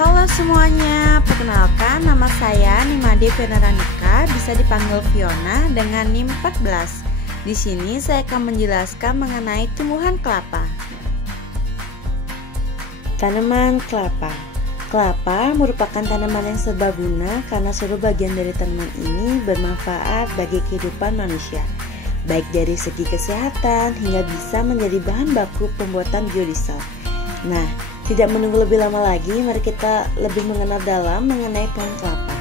Halo semuanya, perkenalkan nama saya Nimade Fenaranika, bisa dipanggil Fiona dengan NIM 14. Di sini saya akan menjelaskan mengenai tumbuhan kelapa. Tanaman kelapa. Kelapa merupakan tanaman yang serbaguna karena seluruh bagian dari tanaman ini bermanfaat bagi kehidupan manusia, baik dari segi kesehatan hingga bisa menjadi bahan baku pembuatan biodiesel. Nah, tidak menunggu lebih lama lagi, mari kita lebih mengenal dalam mengenai pohon kelapa.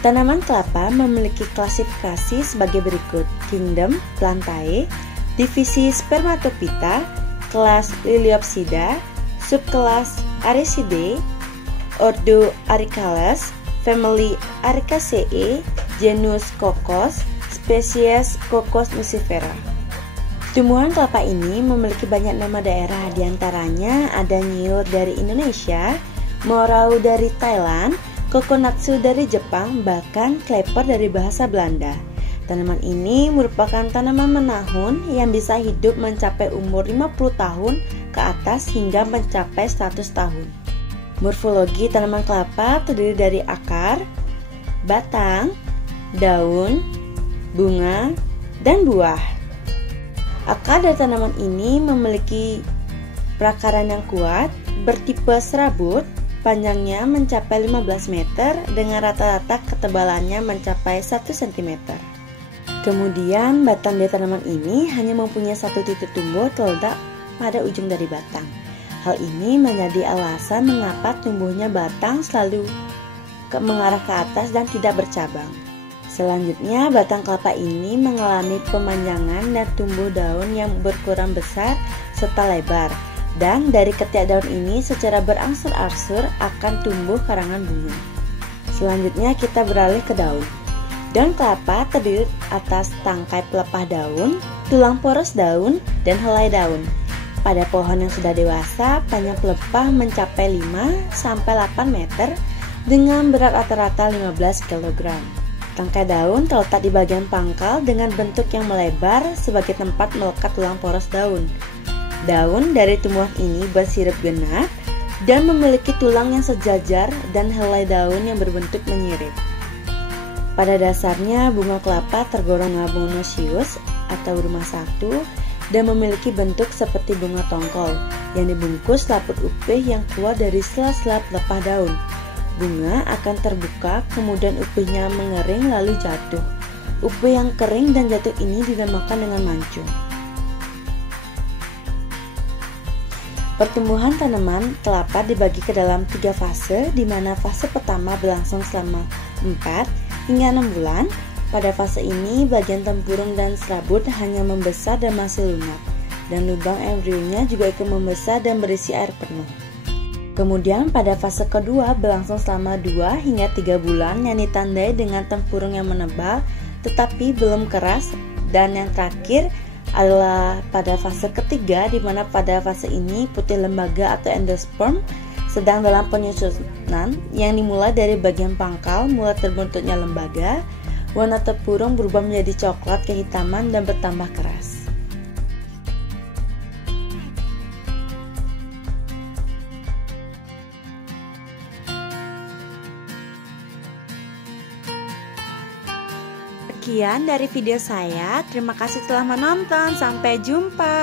Tanaman kelapa memiliki klasifikasi sebagai berikut: Kingdom Plantae, divisi Spermatophyta, kelas Liliopsida, subkelas Aricidae, ordo Aricales, family Aricaceae, genus Cocos, spesies Cocos nucifera. Tumbuhan kelapa ini memiliki banyak nama daerah, diantaranya ada Nyiur dari Indonesia, Morau dari Thailand, Kokonatsu dari Jepang, bahkan Kleper dari bahasa Belanda. Tanaman ini merupakan tanaman menahun yang bisa hidup mencapai umur 50 tahun ke atas hingga mencapai 100 tahun. Morfologi tanaman kelapa terdiri dari akar, batang, daun, bunga, dan buah. Akar dari tanaman ini memiliki perakaran yang kuat, bertipe serabut, panjangnya mencapai 15 meter dengan rata-rata ketebalannya mencapai 1 cm. Kemudian batang dari tanaman ini hanya mempunyai satu titik tumbuh terletak pada ujung dari batang. Hal ini menjadi alasan mengapa tumbuhnya batang selalu mengarah ke atas dan tidak bercabang. Selanjutnya, batang kelapa ini mengalami pemanjangan dan tumbuh daun yang berkurang besar serta lebar. Dan dari ketiak daun ini secara berangsur-angsur akan tumbuh karangan bunga. Selanjutnya kita beralih ke daun. Daun kelapa terdiri atas tangkai pelepah daun, tulang poros daun, dan helai daun. Pada pohon yang sudah dewasa, panjang pelepah mencapai 5-8 meter dengan berat rata-rata 15 kg. Tangkai daun terletak di bagian pangkal dengan bentuk yang melebar sebagai tempat melekat tulang poros daun. Daun dari tumbuhan ini bersirip genap dan memiliki tulang yang sejajar dan helai daun yang berbentuk menyirip. Pada dasarnya, bunga kelapa tergolong monoecious atau rumah satu dan memiliki bentuk seperti bunga tongkol yang dibungkus laput upih yang keluar dari sela-sela pelepah daun. Bunga akan terbuka, kemudian upihnya mengering lalu jatuh. Upih yang kering dan jatuh ini dinamakan dengan mancung. Pertumbuhan tanaman kelapa dibagi ke dalam 3 fase, di mana fase pertama berlangsung selama 4 hingga 6 bulan. Pada fase ini, bagian tempurung dan serabut hanya membesar dan masih lunak, dan lubang embrionya juga ikut membesar dan berisi air penuh. Kemudian pada fase kedua berlangsung selama 2 hingga 3 bulan yang ditandai dengan tempurung yang menebal tetapi belum keras, dan yang terakhir adalah pada fase ketiga, di mana pada fase ini putih lembaga atau endosperm sedang dalam penyusunan yang dimulai dari bagian pangkal mulai terbentuknya lembaga. Warna tempurung berubah menjadi coklat kehitaman dan bertambah keras. Sekian dari video saya. Terima kasih telah menonton. Sampai jumpa.